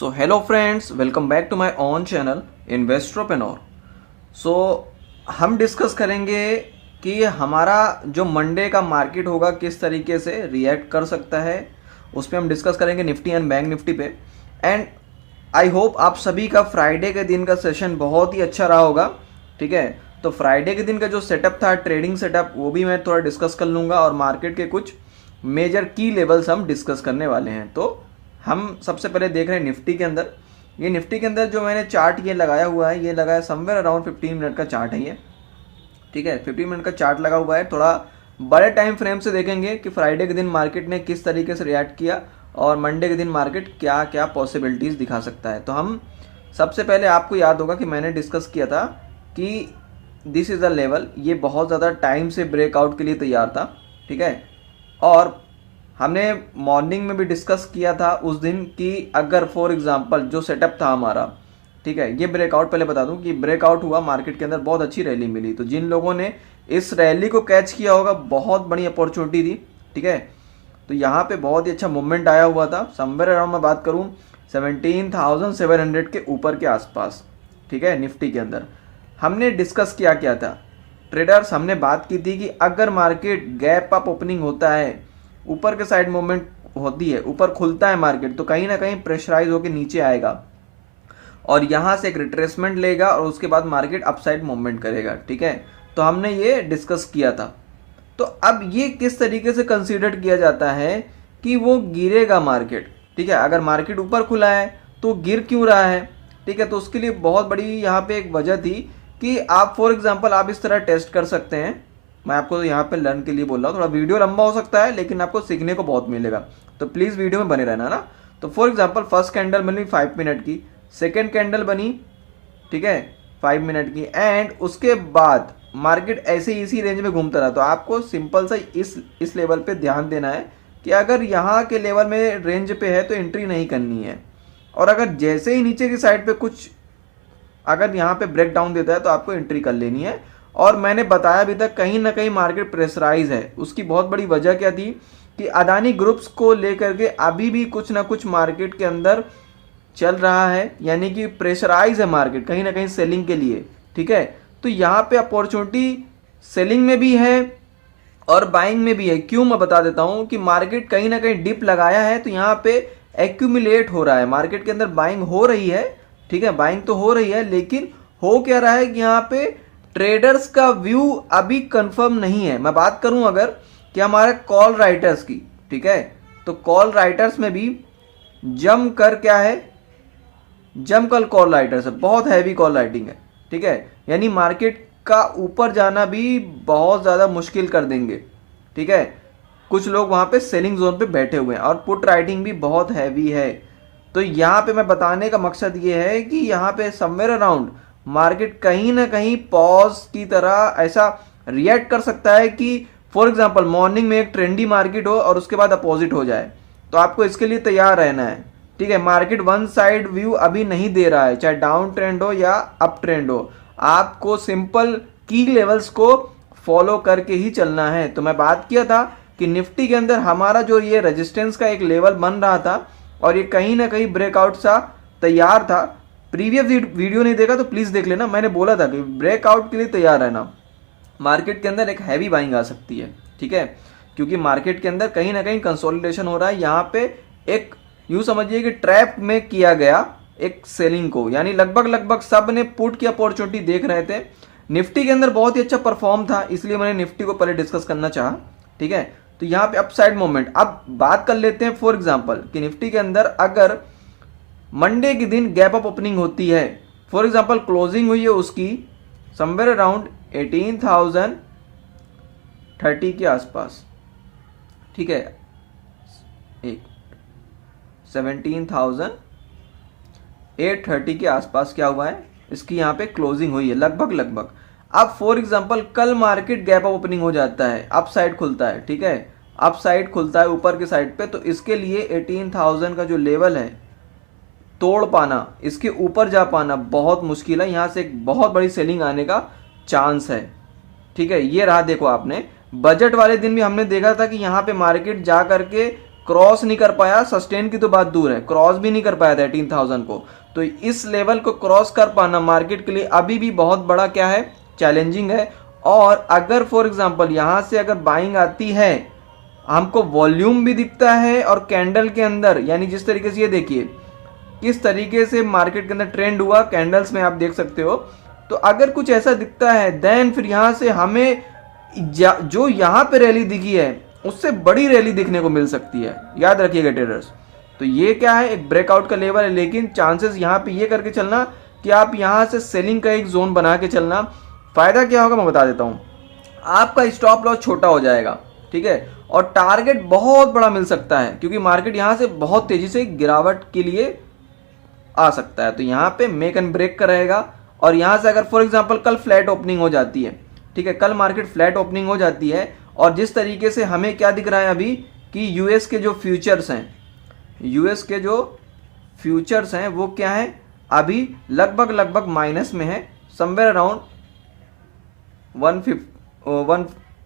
So hello friends, welcome back to my own channel इन्वेस्ट्रोपेनोर। So हम discuss करेंगे कि हमारा जो मंडे का मार्केट होगा किस तरीके से रिएक्ट कर सकता है। उस पर हम डिस्कस करेंगे निफ्टी एंड बैंक निफ्टी पे। एंड आई होप आप सभी का फ्राइडे के दिन का सेशन बहुत ही अच्छा रहा होगा। ठीक है, तो फ्राइडे के दिन का जो सेटअप था, ट्रेडिंग सेटअप, वो भी मैं थोड़ा डिस्कस कर लूँगा और मार्केट के कुछ मेजर की लेवल्स हम डिस्कस करने वाले हैं। तो हम सबसे पहले देख रहे हैं निफ्टी के अंदर। ये निफ्टी के अंदर जो मैंने चार्ट ये लगाया हुआ है, ये लगाया समवेयर अराउंड 15 मिनट का चार्ट है ये। ठीक है, 15 मिनट का चार्ट लगा हुआ है। थोड़ा बड़े टाइम फ्रेम से देखेंगे कि फ्राइडे के दिन मार्केट ने किस तरीके से रिएक्ट किया और मंडे के दिन मार्केट क्या क्या पॉसिबिलिटीज़ दिखा सकता है। तो हम सबसे पहले, आपको याद होगा कि मैंने डिस्कस किया था कि दिस इज़ द लेवल, ये बहुत ज़्यादा टाइम से ब्रेकआउट के लिए तैयार था। ठीक है, और हमने मॉर्निंग में भी डिस्कस किया था उस दिन कि अगर फॉर एग्जांपल जो सेटअप था हमारा, ठीक है, ये ब्रेकआउट, पहले बता दूं कि ब्रेकआउट हुआ मार्केट के अंदर, बहुत अच्छी रैली मिली। तो जिन लोगों ने इस रैली को कैच किया होगा, बहुत बड़ी अपॉर्चुनिटी थी। ठीक है, तो यहाँ पे बहुत ही अच्छा मूवमेंट आया हुआ था। समवेयर अराउंड मैं बात करूँ 17,700 के ऊपर के आसपास। ठीक है, निफ्टी के अंदर हमने डिस्कस किया क्या था ट्रेडर्स, हमने बात की थी कि अगर मार्केट गैप अप ओपनिंग होता है, ऊपर के साइड मूवमेंट होती है, ऊपर खुलता है मार्केट, तो कहीं ना कहीं प्रेशराइज होकर नीचे आएगा और यहां से एक रिट्रेसमेंट लेगा और उसके बाद मार्केट अपसाइड मूवमेंट करेगा। ठीक है, तो हमने ये डिस्कस किया था। तो अब ये किस तरीके से कंसीडर किया जाता है कि वो गिरेगा मार्केट। ठीक है, अगर मार्केट ऊपर खुला है तो गिर क्यों रहा है। ठीक है, तो उसके लिए बहुत बड़ी यहाँ पे एक वजह थी कि आप फॉर एग्जांपल आप इस तरह टेस्ट कर सकते हैं। मैं आपको यहाँ पे लर्न के लिए बोल रहा हूँ, थोड़ा वीडियो लंबा हो सकता है लेकिन आपको सीखने को बहुत मिलेगा, तो प्लीज़ वीडियो में बने रहना ना। तो फॉर एग्जांपल फर्स्ट कैंडल बनी 5 मिनट की, सेकेंड कैंडल बनी, ठीक है, 5 मिनट की, एंड उसके बाद मार्केट ऐसे इसी रेंज में घूमता रहा। तो आपको सिंपल सा इस लेवल पे ध्यान देना है कि अगर यहाँ के लेवल में रेंज पे है तो एंट्री नहीं करनी है, और अगर जैसे ही नीचे की साइड पे कुछ अगर यहाँ पे ब्रेक डाउन देता है तो आपको एंट्री कर लेनी है। और मैंने बताया भी था कहीं ना कहीं मार्केट प्रेशराइज है। उसकी बहुत बड़ी वजह क्या थी कि अदानी ग्रुप्स को लेकर के अभी भी कुछ ना कुछ मार्केट के अंदर चल रहा है, यानी कि प्रेशराइज है मार्केट कहीं ना कहीं सेलिंग के लिए। ठीक है, तो यहाँ पे अपॉर्चुनिटी सेलिंग में भी है और बाइंग में भी है। क्यों, मैं बता देता हूँ कि मार्केट कहीं ना कहीं डिप लगाया है तो यहाँ पे एक्यूमुलेट हो रहा है, मार्केट के अंदर बाइंग हो रही है। ठीक है, बाइंग तो हो रही है, लेकिन हो क्या रहा है कि यहाँ पे ट्रेडर्स का व्यू अभी कंफर्म नहीं है। मैं बात करूं अगर कि हमारे कॉल राइटर्स की, ठीक है, तो कॉल राइटर्स में भी जम कर क्या है, जमकर कॉल राइटर्स है, बहुत हैवी कॉल राइटिंग है। ठीक है, यानी मार्केट का ऊपर जाना भी बहुत ज़्यादा मुश्किल कर देंगे। ठीक है, कुछ लोग वहाँ पे सेलिंग जोन पे बैठे हुए हैं और पुट राइटिंग भी बहुत हैवी है। तो यहाँ पे मैं बताने का मकसद ये है कि यहाँ पे समवेयर अराउंड मार्केट कहीं ना कहीं पॉज की तरह ऐसा रिएक्ट कर सकता है कि फॉर एग्जांपल मॉर्निंग में एक ट्रेंडी मार्केट हो और उसके बाद अपोजिट हो जाए। तो आपको इसके लिए तैयार रहना है। ठीक है, मार्केट वन साइड व्यू अभी नहीं दे रहा है, चाहे डाउन ट्रेंड हो या अप ट्रेंड हो, आपको सिंपल की लेवल्स को फॉलो करके ही चलना है। तो मैं बात किया था कि निफ्टी के अंदर हमारा जो ये रेजिस्टेंस का एक लेवल बन रहा था और ये कहीं ना कहीं ब्रेकआउट सा तैयार था। प्रीवियस वीडियो नहीं देखा तो प्लीज़ देख लेना, मैंने बोला था कि ब्रेकआउट के लिए तैयार रहना, मार्केट के अंदर एक हैवी बाइंग आ सकती है। ठीक है, क्योंकि मार्केट के अंदर कहीं ना कहीं कंसोलिडेशन हो रहा है। यहाँ पे एक यूँ समझिए कि ट्रैप में किया गया एक सेलिंग को, यानी लगभग लगभग सब ने पुट की अपॉर्चुनिटी देख रहे थे। निफ्टी के अंदर बहुत ही अच्छा परफॉर्म था, इसलिए मैंने निफ्टी को पहले डिस्कस करना चाहा। ठीक है, तो यहाँ पे अपसाइड मोमेंट अब बात कर लेते हैं। फॉर एग्जांपल कि निफ्टी के अंदर अगर मंडे के दिन गैप अप ओपनिंग होती है, फॉर एग्जांपल क्लोजिंग हुई है उसकी समवेयर अराउंड 18,030 के आसपास। ठीक है, 17,830 के आसपास क्या हुआ है, इसकी यहाँ पे क्लोजिंग हुई है लगभग लगभग। अब फॉर एग्जांपल कल मार्केट गैप अप ओपनिंग हो जाता है, अप साइड खुलता है। ठीक है, अप साइड खुलता है ऊपर के साइड पे, तो इसके लिए 18,000 का जो लेवल है तोड़ पाना, इसके ऊपर जा पाना बहुत मुश्किल है। यहाँ से एक बहुत बड़ी सेलिंग आने का चांस है। ठीक है, ये रहा। देखो आपने बजट वाले दिन भी हमने देखा था कि यहाँ पे मार्केट जा करके क्रॉस नहीं कर पाया, सस्टेन की तो बात दूर है, क्रॉस भी नहीं कर पाया था 18,000 को। तो इस लेवल को क्रॉस कर पाना मार्केट के लिए अभी भी बहुत बड़ा क्या है, चैलेंजिंग है। और अगर फॉर एग्जांपल यहां से अगर बाइंग आती है, हमको वॉल्यूम भी दिखता है और कैंडल के अंदर, यानी जिस तरीके से ये देखिए किस तरीके से मार्केट के अंदर ट्रेंड हुआ, कैंडल्स में आप देख सकते हो। तो अगर कुछ ऐसा दिखता है देन फिर यहां से हमें जो यहां पे रैली दिखी है उससे बड़ी रैली दिखने को मिल सकती है, याद रखिएगा ट्रेडर्स। तो ये क्या है, एक ब्रेकआउट का लेवल है, लेकिन चांसेस यहां पे ये करके चलना कि आप यहां से सेलिंग का एक जोन बना के चलना। फायदा क्या होगा मैं बता देता हूं, आपका स्टॉप लॉस छोटा हो जाएगा, ठीक है, और टारगेट बहुत बड़ा मिल सकता है, क्योंकि मार्केट यहां से बहुत तेजी से गिरावट के लिए आ सकता है। तो यहाँ पे मेक एंड ब्रेक का रहेगा। और यहाँ से अगर फॉर एग्जांपल कल फ्लैट ओपनिंग हो जाती है, ठीक है, कल मार्केट फ्लैट ओपनिंग हो जाती है, और जिस तरीके से हमें क्या दिख रहा है अभी कि यूएस के जो फ्यूचर्स हैं, यूएस के जो फ्यूचर्स हैं वो क्या है, अभी लगभग माइनस में है, समवेयर अराउंड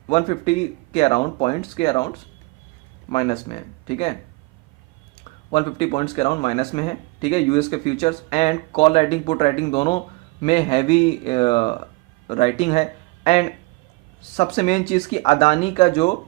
150 के अराउंड पॉइंट्स के अराउंड माइनस में है, ठीक है, 150 पॉइंट्स के अराउंड माइनस में है, ठीक है, यूएस के futures. And call writing put writing दोनों में हैवी राइटिंग है। एंड सबसे मेन चीज़ की अदानी का जो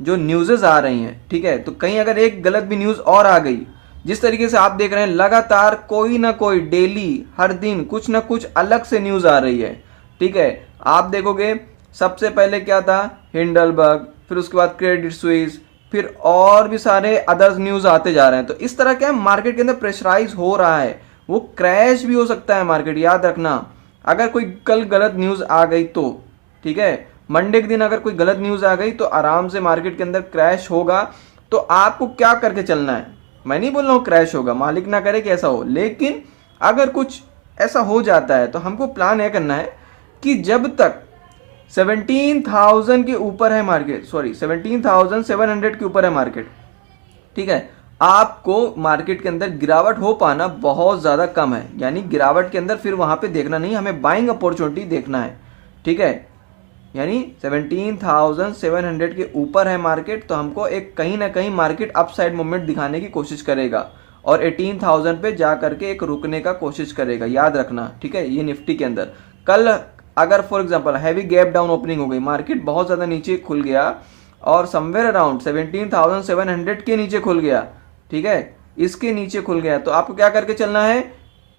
न्यूज़ेस आ रही हैं, ठीक है, तो कहीं अगर एक गलत भी न्यूज़ और आ गई, जिस तरीके से आप देख रहे हैं लगातार कोई ना कोई डेली हर दिन कुछ ना कुछ अलग से न्यूज़ आ रही है, ठीक है। आप देखोगे सबसे पहले क्या था, हिंडलबर्ग, फिर उसके बाद क्रेडिट स्विस, फिर और भी सारे अदर्स न्यूज़ आते जा रहे हैं। तो इस तरह क्या है, मार्केट के अंदर प्रेशराइज हो रहा है, वो क्रैश भी हो सकता है मार्केट, याद रखना। अगर कोई कल गलत न्यूज़ आ गई तो, ठीक है, मंडे के दिन अगर कोई गलत न्यूज़ आ गई तो आराम से मार्केट के अंदर क्रैश होगा। तो आपको क्या करके चलना है, मैं नहीं बोल रहा हूँ क्रैश होगा, मालिक ना करे कि ऐसा हो, लेकिन अगर कुछ ऐसा हो जाता है तो हमको प्लान यह करना है कि जब तक 17,000 के ऊपर है मार्केट, सॉरी 17,700 के ऊपर है मार्केट, ठीक है, आपको मार्केट के अंदर गिरावट हो पाना बहुत ज़्यादा कम है। यानी गिरावट के अंदर फिर वहाँ पे देखना नहीं, हमें बाइंग अपॉर्चुनिटी देखना है, ठीक है। यानी 17,700 के ऊपर है मार्केट, तो हमको एक कहीं ना कहीं मार्केट अपसाइड मूवमेंट दिखाने की कोशिश करेगा और 18,000 पे जा करके एक रुकने का कोशिश करेगा, याद रखना, ठीक है। ये निफ्टी के अंदर कल अगर for example heavy gap down opening हो गई, मार्केट बहुत ज़्यादा नीचे खुल गया और समवेयर अराउंड 17,700 के नीचे खुल गया, ठीक है, इसके नीचे खुल गया, तो आपको क्या करके चलना है,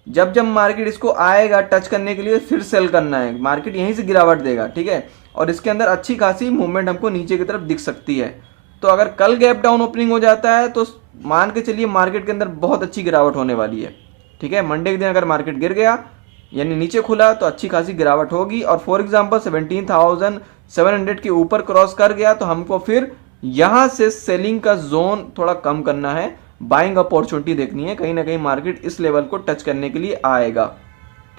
जब जब मार्केट इसको आएगा टच करने के लिए फिर सेल करना है, मार्केट यहीं से गिरावट देगा, ठीक है, और इसके अंदर अच्छी खासी मूवमेंट हमको नीचे की तरफ दिख सकती है। तो अगर कल गैप डाउन ओपनिंग हो जाता है तो मान के चलिए मार्केट के अंदर बहुत अच्छी गिरावट होने वाली है, ठीक है। मंडे के दिन अगर मार्केट गिर गया यानी नीचे खुला तो अच्छी खासी गिरावट होगी, और फॉर एग्जांपल 17,700 के ऊपर क्रॉस कर गया तो हमको फिर यहां से सेलिंग का जोन थोड़ा कम करना है, बाइंग अपॉर्चुनिटी देखनी है, कहीं ना कहीं मार्केट इस लेवल को टच करने के लिए आएगा,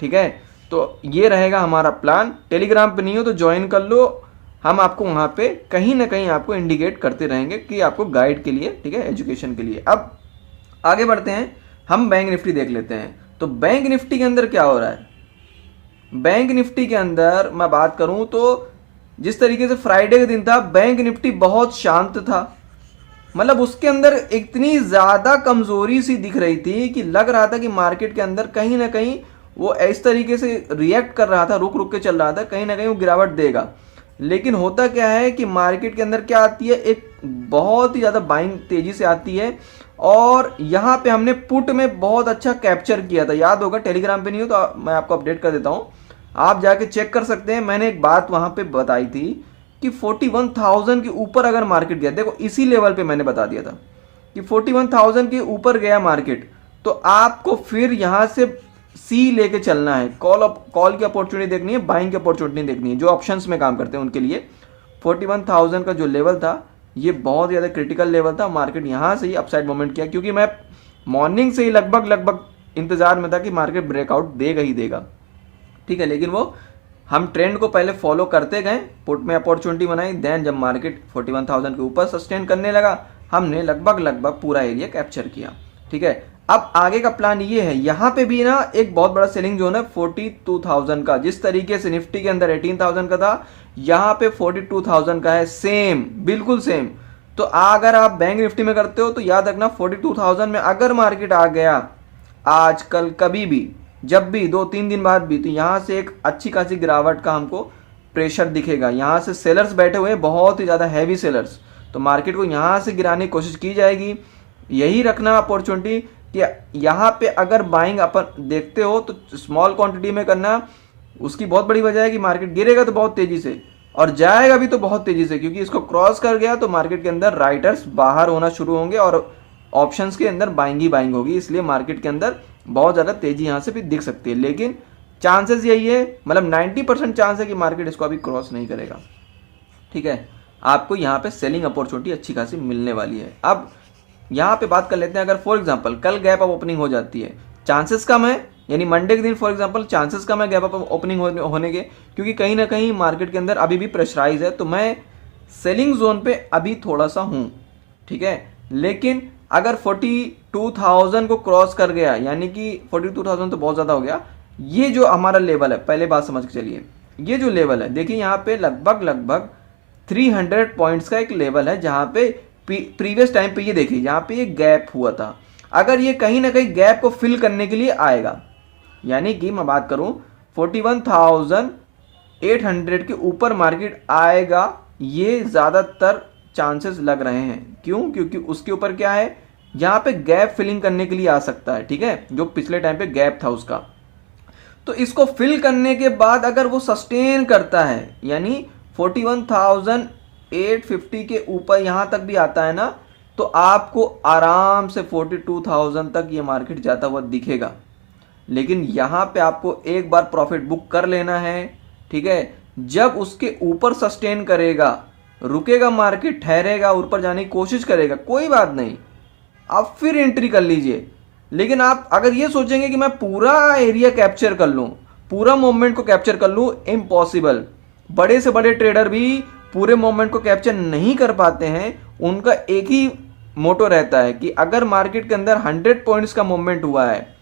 ठीक है। तो ये रहेगा हमारा प्लान। टेलीग्राम पे नहीं हो तो ज्वाइन कर लो, हम आपको वहां पे कहीं ना कहीं आपको इंडिकेट करते रहेंगे कि आपको गाइड के लिए, ठीक है, एजुकेशन के लिए। अब आगे बढ़ते हैं, हम बैंक निफ्टी देख लेते हैं। तो बैंक निफ्टी के अंदर क्या हो रहा है, बैंक निफ्टी के अंदर मैं बात करूं तो जिस तरीके से फ्राइडे का दिन था बैंक निफ्टी बहुत शांत था, मतलब उसके अंदर इतनी ज्यादा कमजोरी सी दिख रही थी कि लग रहा था कि मार्केट के अंदर कहीं ना कहीं वो इस तरीके से रिएक्ट कर रहा था, रुक रुक के चल रहा था, कहीं ना कहीं वो गिरावट देगा। लेकिन होता क्या है कि मार्केट के अंदर क्या आती है, एक बहुत ही ज़्यादा बाइंग तेजी से आती है, और यहाँ पे हमने पुट में बहुत अच्छा कैप्चर किया था, याद होगा, टेलीग्राम पे नहीं हो तो मैं आपको अपडेट कर देता हूँ, आप जाके चेक कर सकते हैं। मैंने एक बात वहाँ पे बताई थी कि 41,000 के ऊपर अगर मार्केट गया, देखो इसी लेवल पे मैंने बता दिया था कि 41,000 के ऊपर गया मार्केट तो आपको फिर यहाँ से सी लेके चलना है, कॉल की अपॉर्चुनिटी देखनी है, बाइंग की अपॉर्चुनिटी देखनी है, जो ऑप्शंस में काम करते हैं उनके लिए 41,000 का जो लेवल था ये बहुत ज़्यादा क्रिटिकल लेवल था। मार्केट यहाँ से ही अपसाइड मोमेंट किया, क्योंकि मैं मॉर्निंग से ही लगभग इंतजार में था कि मार्केट ब्रेकआउट देगा ही देगा, ठीक है। लेकिन वो हम ट्रेंड को पहले फॉलो करते गए, पुट में अपॉर्चुनिटी बनाई, देन जब मार्केट 41,000 के ऊपर सस्टेन करने लगा हमने लगभग पूरा एरिया कैप्चर किया, ठीक है। अब आगे का प्लान ये है, यहाँ पे भी ना एक बहुत बड़ा सेलिंग जोन है 42,000 का, जिस तरीके से निफ्टी के अंदर 18,000 का था यहाँ पे 42,000 का है, सेम बिल्कुल सेम। तो अगर आप बैंक निफ्टी में करते हो तो याद रखना 42,000 में अगर मार्केट आ गया आज कल कभी भी, जब भी 2-3 दिन बाद भी, तो यहाँ से एक अच्छी खासी गिरावट का हमको प्रेशर दिखेगा। यहाँ से सेलर्स बैठे हुए हैं, बहुत ही ज़्यादा हैवी सेलर्स, तो मार्केट को यहाँ से गिराने की कोशिश की जाएगी। यही रखना अपॉर्चुनिटी कि यहाँ पे अगर बाइंग अपन देखते हो तो स्मॉल क्वांटिटी में करना। उसकी बहुत बड़ी वजह है कि मार्केट गिरेगा तो बहुत तेज़ी से और जाएगा भी तो बहुत तेज़ी से, क्योंकि इसको क्रॉस कर गया तो मार्केट के अंदर राइटर्स बाहर होना शुरू होंगे और ऑप्शंस के अंदर बाइंग ही बाइंग होगी। इसलिए मार्केट के अंदर बहुत ज़्यादा तेज़ी यहाँ से भी दिख सकती है, लेकिन चांसेस यही है, मतलब 90% चांस है कि मार्केट इसको अभी क्रॉस नहीं करेगा। ठीक है, आपको यहाँ पे सेलिंग अपॉर्चुनिटी अच्छी खासी मिलने वाली है। अब यहाँ पे बात कर लेते हैं, अगर फॉर एग्जांपल कल गैप अप ओपनिंग हो जाती है, चांसेस कम है, यानी मंडे के दिन फॉर एग्जांपल चांसेस कम है गैप अप ओपनिंग होने के, क्योंकि कहीं ना कहीं मार्केट के अंदर अभी भी प्रेशराइज है, तो मैं सेलिंग जोन पे अभी थोड़ा सा हूँ। ठीक है, लेकिन अगर 42,000 को क्रॉस कर गया, यानी कि 42,000 तो बहुत ज़्यादा हो गया, ये जो हमारा लेवल है, पहले बात समझ के चलिए, ये जो लेवल है देखिए यहाँ पे लगभग 300 पॉइंट्स का एक लेवल है, जहाँ पे प्रीवियस टाइम पे ये देखिए यहाँ पे ये गैप हुआ था। अगर ये कहीं ना कहीं गैप को फिल करने के लिए आएगा, यानी कि मैं बात करूं 41,800 के ऊपर मार्केट आएगा, ये ज़्यादातर चांसेस लग रहे हैं। क्यों? क्योंकि उसके ऊपर क्या है, यहाँ पे गैप फिलिंग करने के लिए आ सकता है। ठीक है, जो पिछले टाइम पे गैप था उसका, तो इसको फिल करने के बाद अगर वो सस्टेन करता है, यानी 41,850 के ऊपर यहाँ तक भी आता है ना, तो आपको आराम से 42,000 तक ये मार्केट जाता हुआ दिखेगा। लेकिन यहाँ पे आपको एक बार प्रॉफिट बुक कर लेना है। ठीक है, जब उसके ऊपर सस्टेन करेगा, रुकेगा मार्केट, ठहरेगा, ऊपर जाने की कोशिश करेगा, कोई बात नहीं, आप फिर एंट्री कर लीजिए। लेकिन आप अगर ये सोचेंगे कि मैं पूरा एरिया कैप्चर कर लूँ, पूरा मोमेंट को कैप्चर कर लूँ, इम्पॉसिबल। बड़े से बड़े ट्रेडर भी पूरे मोमेंट को कैप्चर नहीं कर पाते हैं। उनका एक ही मोटो रहता है कि अगर मार्केट के अंदर 100 पॉइंट्स का मूवमेंट हुआ है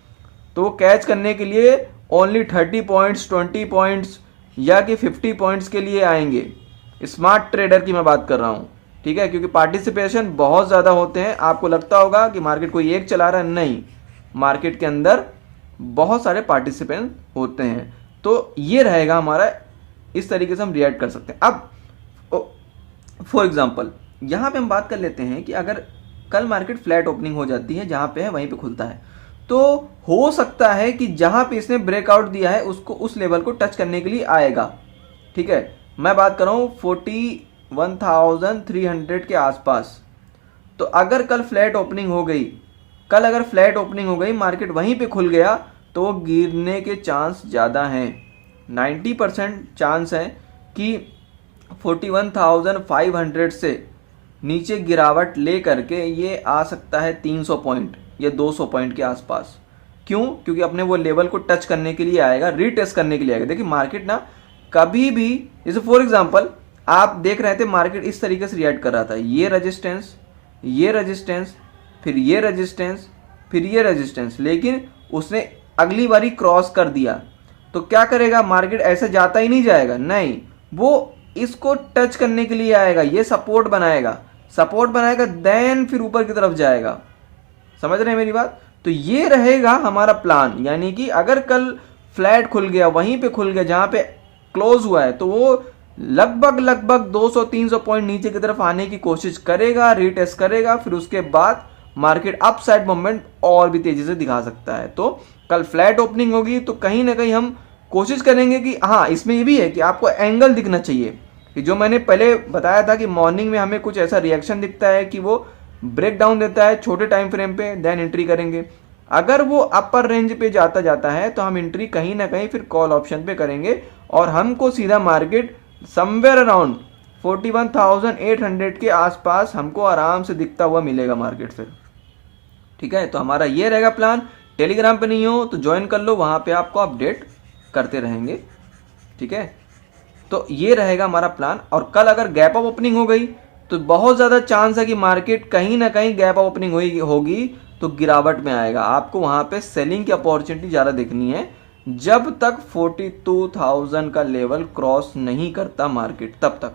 तो वो कैच करने के लिए ओनली 30 पॉइंट्स, 20 पॉइंट्स या कि 50 पॉइंट्स के लिए आएंगे। स्मार्ट ट्रेडर की मैं बात कर रहा हूँ। ठीक है, क्योंकि पार्टिसिपेशन बहुत ज़्यादा होते हैं। आपको लगता होगा कि मार्केट कोई एक चला रहा है, नहीं, मार्केट के अंदर बहुत सारे पार्टिसिपेंट होते हैं। तो ये रहेगा हमारा, इस तरीके से हम रिएक्ट कर सकते हैं। अब फॉर एग्जांपल यहाँ पे हम बात कर लेते हैं कि अगर कल मार्केट फ्लैट ओपनिंग हो जाती है, जहाँ पे है वहीं पे खुलता है, तो हो सकता है कि जहाँ पे इसने ब्रेकआउट दिया है उसको, उस लेवल को टच करने के लिए आएगा। ठीक है, मैं बात कर रहा हूँ 41,300 के आसपास। तो अगर कल फ्लैट ओपनिंग हो गई, कल अगर फ्लैट ओपनिंग हो गई, मार्केट वहीं पे खुल गया, तो वो गिरने के चांस ज़्यादा हैं। 90% चांस है कि 41,500 से नीचे गिरावट ले करके ये आ सकता है 300 पॉइंट या 200 पॉइंट के आसपास। क्यों? क्योंकि अपने वो लेवल को टच करने के लिए आएगा, रीटेस्ट करने के लिए आएगा। देखिए मार्केट ना कभी भी, जैसे फॉर एग्जांपल आप देख रहे थे मार्केट इस तरीके से रिएक्ट कर रहा था, ये रेजिस्टेंस, ये रेजिस्टेंस, फिर ये रेजिस्टेंस, फिर ये रेजिस्टेंस, लेकिन उसने अगली बारी क्रॉस कर दिया। तो क्या करेगा मार्केट? ऐसे जाता ही नहीं जाएगा, नहीं, वो इसको टच करने के लिए आएगा, ये सपोर्ट बनाएगा, सपोर्ट बनाएगा, देन फिर ऊपर की तरफ जाएगा। समझ रहे हैं मेरी बात? तो ये रहेगा हमारा प्लान, यानी कि अगर कल फ्लैट खुल गया, वहीं पे खुल गया जहां पे क्लोज हुआ है, तो वो लगभग 200-300 पॉइंट नीचे की तरफ आने की कोशिश करेगा, रीटेस्ट करेगा, फिर उसके बाद मार्केट अपसाइड मूवमेंट और भी तेजी से दिखा सकता है। तो कल फ्लैट ओपनिंग होगी तो कहीं ना कहीं हम कोशिश करेंगे कि हाँ, इसमें ये भी है कि आपको एंगल दिखना चाहिए, कि जो मैंने पहले बताया था कि मॉर्निंग में हमें कुछ ऐसा रिएक्शन दिखता है कि वो ब्रेक डाउन देता है छोटे टाइम फ्रेम पे, देन एंट्री करेंगे। अगर वो अपर रेंज पे जाता है तो हम एंट्री कहीं ना कहीं फिर कॉल ऑप्शन पे करेंगे और हमको सीधा मार्केट समवेयर अराउंड 41,800 के आसपास हमको आराम से दिखता हुआ मिलेगा मार्केट फिर। ठीक है, तो हमारा ये रहेगा प्लान। टेलीग्राम पे नहीं हो तो ज्वाइन कर लो, वहाँ पे आपको अपडेट करते रहेंगे। ठीक है, तो ये रहेगा हमारा प्लान। और कल अगर गैप अप ओपनिंग हो गई तो बहुत ज़्यादा चांस है कि मार्केट कहीं ना कहीं गैप अप ओपनिंग होगी तो गिरावट में आएगा। आपको वहाँ पे सेलिंग की अपॉर्चुनिटी ज़्यादा देखनी है जब तक 42,000 का लेवल क्रॉस नहीं करता मार्केट, तब तक।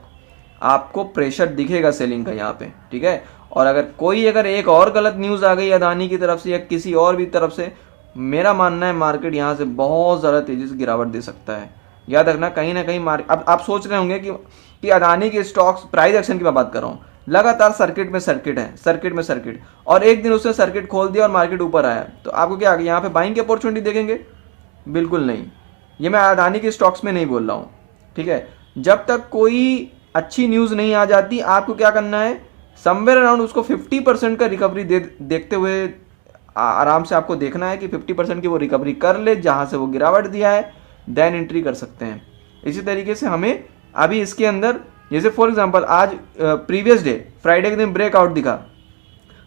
आपको प्रेशर दिखेगा सेलिंग का यहाँ पे, ठीक है। और अगर एक और गलत न्यूज़ आ गई अदानी की तरफ से या किसी और भी तरफ से, मेरा मानना है मार्केट यहाँ से बहुत ज़्यादा तेज़ी से गिरावट दे सकता है। याद रखना कहीं ना कहीं मार्केट, अब आप सोच रहे होंगे कि अदानी के स्टॉक्स प्राइस एक्शन की मैं बात कर रहा हूँ, लगातार सर्किट में सर्किट, और एक दिन उसने सर्किट खोल दिया और मार्केट ऊपर आया, तो आपको क्या यहाँ पे बाइंग की अपॉर्चुनिटी देखेंगे? बिल्कुल नहीं। ये मैं अदानी के स्टॉक्स में नहीं बोल रहा हूँ, ठीक है। जब तक कोई अच्छी न्यूज़ नहीं आ जाती, आपको क्या करना है, समवेयर अराउंड उसको 50% का रिकवरी देखते हुए आराम से आपको देखना है कि 50% की वो रिकवरी कर ले जहाँ से वो गिरावट दिया है, देन एंट्री कर सकते हैं। इसी तरीके से हमें अभी इसके अंदर, जैसे फॉर एग्जांपल आज प्रीवियस डे फ्राइडे के दिन ब्रेकआउट दिखा,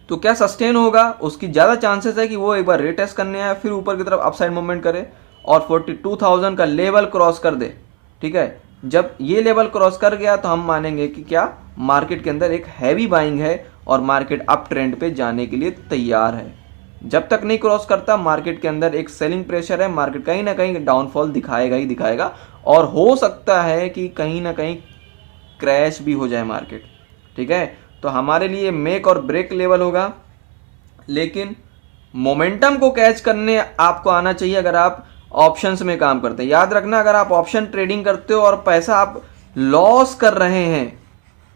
तो क्या सस्टेन होगा? उसकी ज़्यादा चांसेस है कि वो एक बार रीटेस्ट करने आए, फिर ऊपर की तरफ अपसाइड मूवमेंट करे और 42,000 का लेवल क्रॉस कर दे, ठीक है। जब ये लेवल क्रॉस कर गया तो हम मानेंगे कि क्या मार्केट के अंदर एक हैवी बाइंग है और मार्केट अप ट्रेंड पे जाने के लिए तैयार है। जब तक नहीं क्रॉस करता, मार्केट के अंदर एक सेलिंग प्रेशर है, मार्केट कहीं ना कहीं डाउनफॉल दिखाएगा ही दिखाएगा, और हो सकता है कि कहीं ना कहीं क्रैश भी हो जाए मार्केट, ठीक है। तो हमारे लिए मेक और ब्रेक लेवल होगा, लेकिन मोमेंटम को कैच करने आपको आना चाहिए अगर आप ऑप्शंस में काम करते हैं। याद रखना, अगर आप ऑप्शन ट्रेडिंग करते हो और पैसा आप लॉस कर रहे हैं,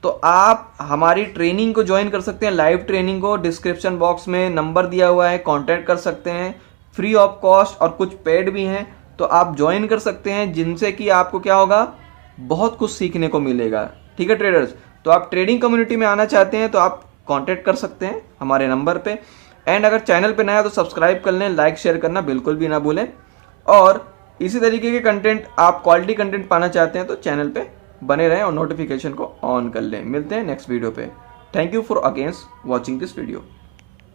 तो आप हमारी ट्रेनिंग को ज्वाइन कर सकते हैं, लाइव ट्रेनिंग को। डिस्क्रिप्शन बॉक्स में नंबर दिया हुआ है, कांटेक्ट कर सकते हैं, फ्री ऑफ कॉस्ट, और कुछ पेड भी हैं, तो आप ज्वाइन कर सकते हैं, जिनसे कि आपको क्या होगा, बहुत कुछ सीखने को मिलेगा, ठीक है ट्रेडर्स। तो आप ट्रेडिंग कम्युनिटी में आना चाहते हैं तो आप कांटेक्ट कर सकते हैं हमारे नंबर पे। एंड अगर चैनल पे नया तो सब्सक्राइब कर लें, लाइक शेयर करना बिल्कुल भी ना भूलें। और इसी तरीके के कंटेंट, आप क्वालिटी कंटेंट पाना चाहते हैं तो चैनल पे बने रहें और नोटिफिकेशन को ऑन कर लें। मिलते हैं नेक्स्ट वीडियो पे। Thank you for against watching this video.